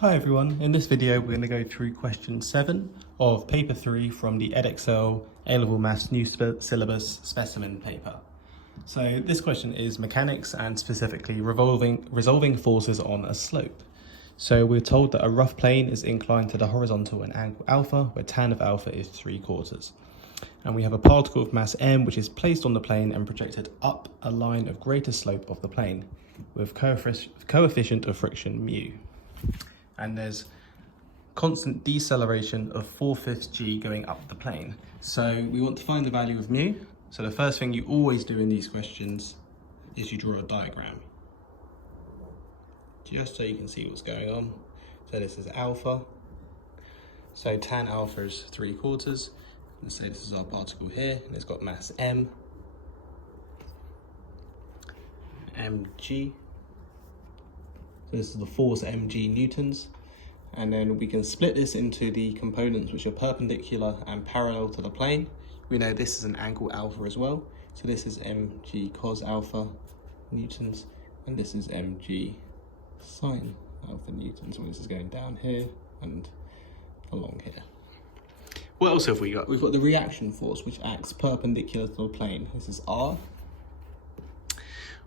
Hi everyone, in this video we're going to go through question 7 of paper 3 from the Edexcel A-Level Maths New Syllabus Specimen paper. So this question is mechanics and specifically resolving forces on a slope. So we're told that a rough plane is inclined to the horizontal at angle alpha, where tan of alpha is 3/4. And we have a particle of mass m which is placed on the plane and projected up a line of greater slope of the plane with coefficient of friction mu. And there's constant deceleration of 4/5 g going up the plane. So we want to find the value of mu. So the first thing you always do in these questions is you draw a diagram, just so you can see what's going on. So this is alpha. So tan alpha is 3/4. Let's say this is our particle here, and it's got mass m, mg. So this is the force mg newtons, and then we can split this into the components which are perpendicular and parallel to the plane. We know this is an angle alpha as well, so this is mg cos alpha newtons, and this is mg sine alpha newtons. So this is going down here and along here. What else have we got? We've got the reaction force which acts perpendicular to the plane. This is r.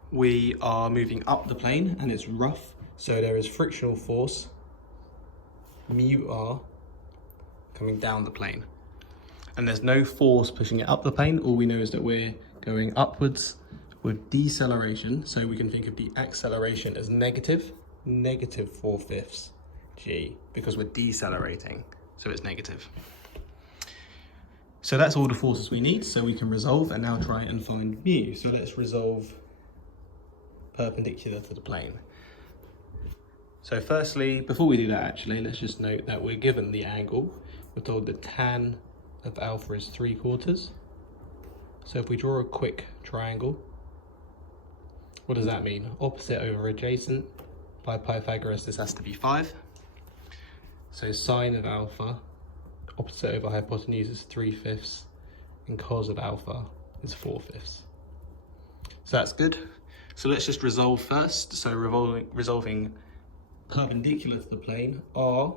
We are moving up the plane and it's rough. So there is frictional force, mu r, coming down the plane. And there's no force pushing it up the plane. All we know is that we're going upwards with deceleration. So we can think of the acceleration as negative 4/5 g, because we're decelerating, so it's negative. So that's all the forces we need. So we can resolve and now try and find mu. So let's resolve perpendicular to the plane. So firstly, before we do that actually, let's just note that we're given the angle. We're told that tan of alpha is 3/4. So if we draw a quick triangle, what does that mean? Opposite over adjacent. By Pythagoras, this has to be 5. So sine of alpha, opposite over hypotenuse, is 3/5, and cos of alpha is 4/5. So that's good. So let's just resolve first. So resolving perpendicular to the plane, r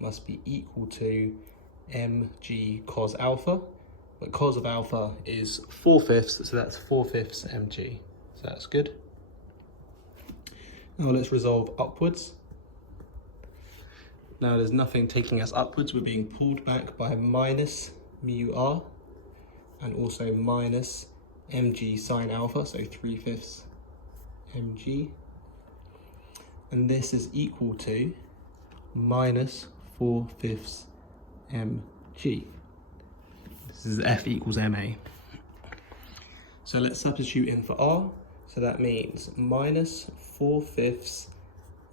must be equal to mg cos alpha, but cos of alpha is 4/5, so that's 4/5 mg. So that's good. Now let's resolve upwards. Now there's nothing taking us upwards, we're being pulled back by minus mu r and also minus mg sine alpha, so 3/5 mg. And this is equal to minus 4/5 mg. This is F equals ma. So let's substitute in for r. So that means minus 4/5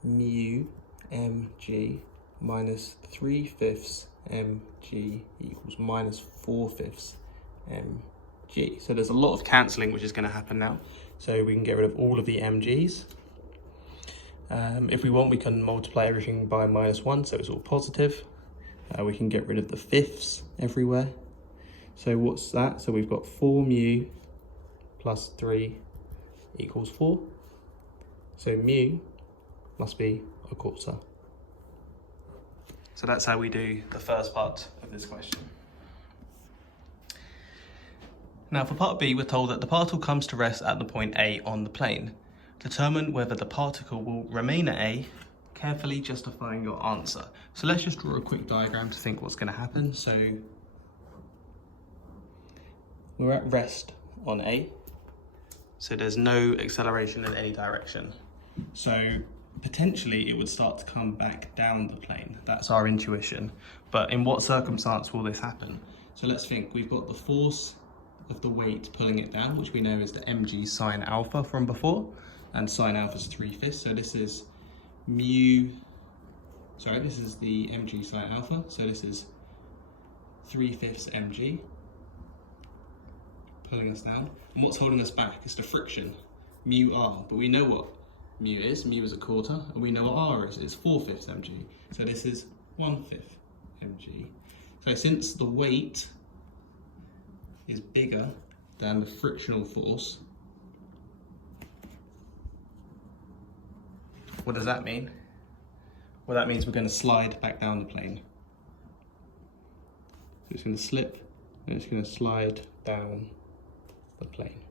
mu mg minus 3/5 mg equals minus 4/5 mg. So there's a lot of cancelling which is going to happen now. So we can get rid of all of the mg's. If we want, we can multiply everything by -1, so it's all positive. We can get rid of the fifths everywhere. So what's that? So we've got 4 mu plus 3 equals 4. So mu must be 1/4. So that's how we do the first part of this question. Now for part B, we're told that the particle comes to rest at the point A on the plane. Determine whether the particle will remain at A, carefully justifying your answer. So let's just draw a quick diagram to think what's going to happen. So we're at rest on A, so there's no acceleration in any direction. So potentially it would start to come back down the plane. That's our intuition. But in what circumstance will this happen? So let's think. We've got the force of the weight pulling it down, which we know is the mg sine alpha from before, and sine alpha is 3/5. So this is this is the mg sine alpha. So this is 3/5 mg pulling us down. And what's holding us back is the friction, mu r. But we know what mu is. Mu is 1/4, and we know what r is. It's 4/5 mg. So this is 1/5 mg. So since the weight is bigger than the frictional force, what does that mean? Well, that means we're going to slide back down the plane. So it's going to slip and it's going to slide down the plane.